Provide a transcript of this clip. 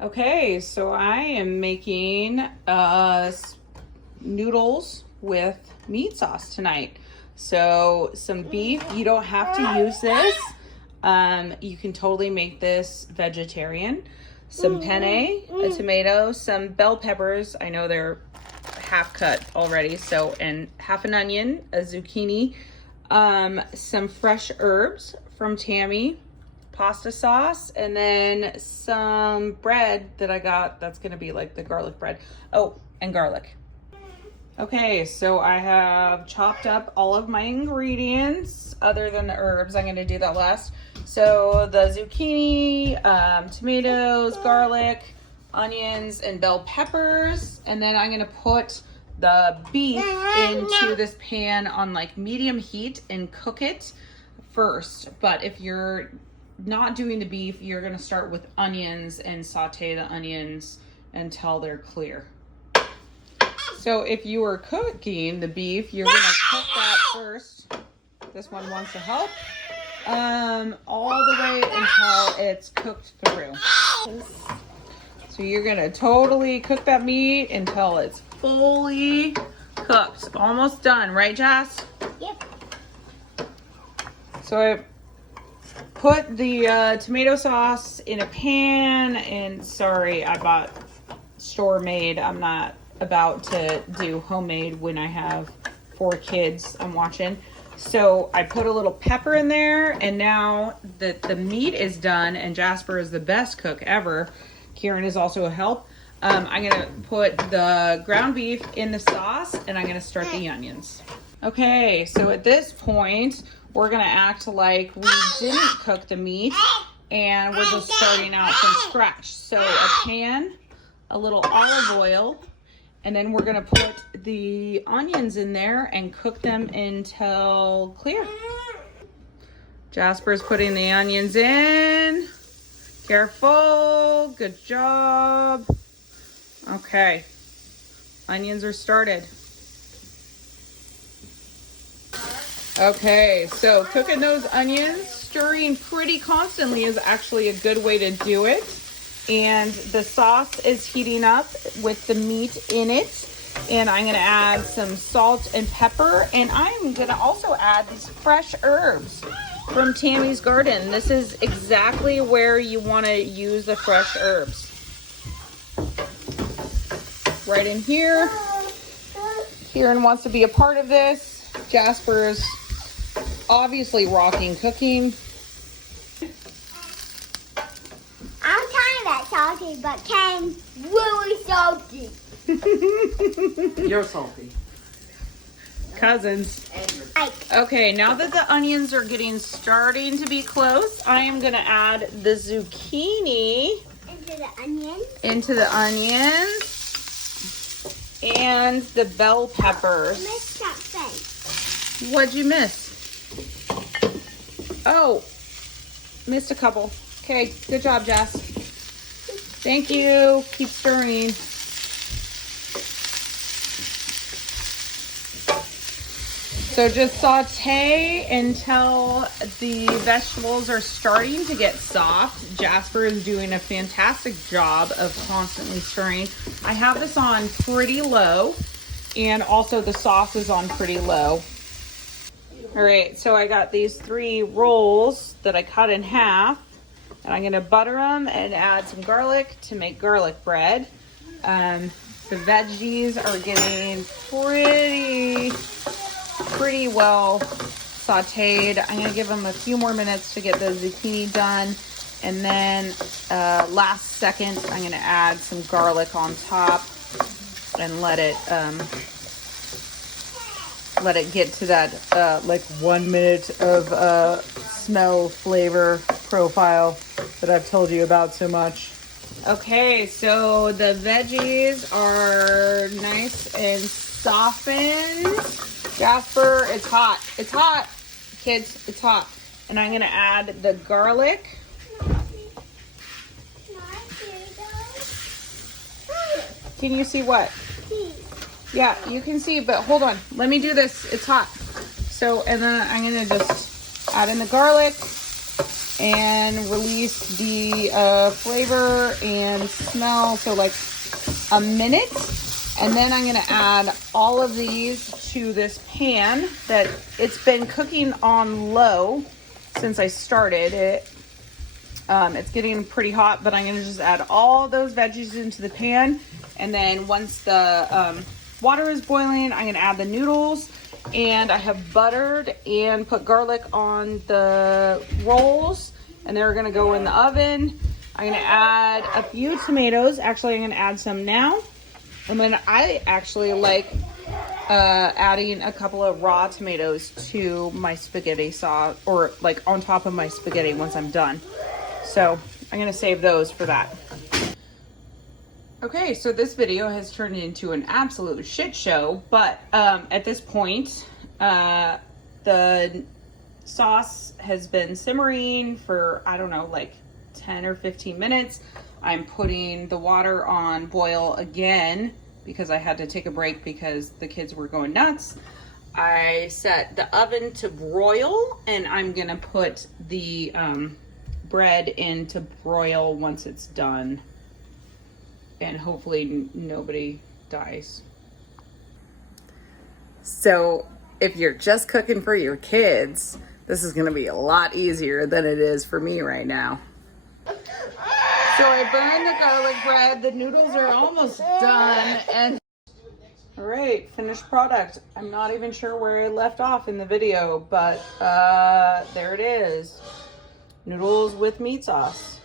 Okay, so I am making noodles with meat sauce tonight. So some beef, you don't have to use this. You can totally make this vegetarian. Some penne, a tomato, some bell peppers. I know they're half cut already. So, and half an onion, a zucchini, some fresh herbs from Tammy, pasta sauce, and then some bread that I got that's gonna be like the garlic bread. Oh, and garlic. Okay, so I have chopped up all of my ingredients other than the herbs. I'm gonna do that last. So the zucchini, tomatoes, garlic, onions, and bell peppers. And then I'm gonna put the beef into this pan on like medium heat and cook it first. But if you're not doing the beef, you're gonna start with onions and saute the onions until they're clear. So if you were cooking the beef, you're gonna cook that first. This one wants to help. All the way until it's cooked through. So you're gonna totally cook that meat until it's fully cooked. Almost done, right, Jess? Yep. So I put the tomato sauce in a pan, and sorry, I bought store made. I'm not about to do homemade when I have 4 kids I'm watching. So I put a little pepper in there, and now that the meat is done, and Jasper is the best cook ever, Kieran is also a help. I'm gonna put the ground beef in the sauce, and I'm gonna start the onions. Okay, so at this point, we're gonna act like we didn't cook the meat, and we're just starting out from scratch. So a pan, a little olive oil, and then we're gonna put the onions in there and cook them until clear. Jasper's putting the onions in. Careful, good job. Okay, onions are started. Okay, so cooking those onions, stirring pretty constantly is actually a good way to do it. And the sauce is heating up with the meat in it. And I'm gonna add some salt and pepper. And I'm gonna also add these fresh herbs from Tammy's garden. This is exactly where you wanna use the fresh herbs. Right in here. Kieran wants to be a part of this. Jasper's obviously rocking cooking. Salty, but Ken's really salty. You're salty. Cousins. Okay, now that the onions are starting to be close, I am gonna add the zucchini into the onions and the bell peppers. I missed something. What'd you miss? Oh, missed a couple. Okay, good job, Jess. Thank you. Keep stirring. So just saute until the vegetables are starting to get soft. Jasper is doing a fantastic job of constantly stirring. I have this on pretty low, and also the sauce is on pretty low. All right, so I got these 3 rolls that I cut in half. And I'm gonna butter them and add some garlic to make garlic bread. The veggies are getting pretty well sauteed. I'm gonna give them a few more minutes to get the zucchini done. And then last second, I'm gonna add some garlic on top and let it get to that like 1 minute of smell flavor profile that I've told you about so much. Okay, so the veggies are nice and softened. Jasper, it's hot. It's hot, kids, it's hot. And I'm gonna add the garlic. Can you see what? Yeah, you can see, but hold on. Let me do this. It's hot. So, and then I'm gonna just add in the garlic. and release the flavor and smell. So like a minute. And then I'm gonna add all of these to this pan that it's been cooking on low since I started it. It's getting pretty hot, but I'm gonna just add all those veggies into the pan. And then once the water is boiling, I'm gonna add the noodles. And I have buttered and put garlic on the rolls, and they're gonna go in the oven. I'm gonna add a few tomatoes. Actually, I'm gonna add some now. And then I actually like adding a couple of raw tomatoes to my spaghetti sauce, or like on top of my spaghetti once I'm done. So I'm gonna save those for that. Okay, so this video has turned into an absolute shit show, but at this point, the sauce has been simmering for, I don't know, like 10 or 15 minutes. I'm putting the water on boil again because I had to take a break because the kids were going nuts. I set the oven to broil, and I'm gonna put the bread in to broil once it's done. And hopefully nobody dies. So if you're just cooking for your kids, this is gonna be a lot easier than it is for me right now. So I burned the garlic bread. The noodles are almost done. And all right, finished product. I'm not even sure where I left off in the video, but there it is. Noodles with meat sauce.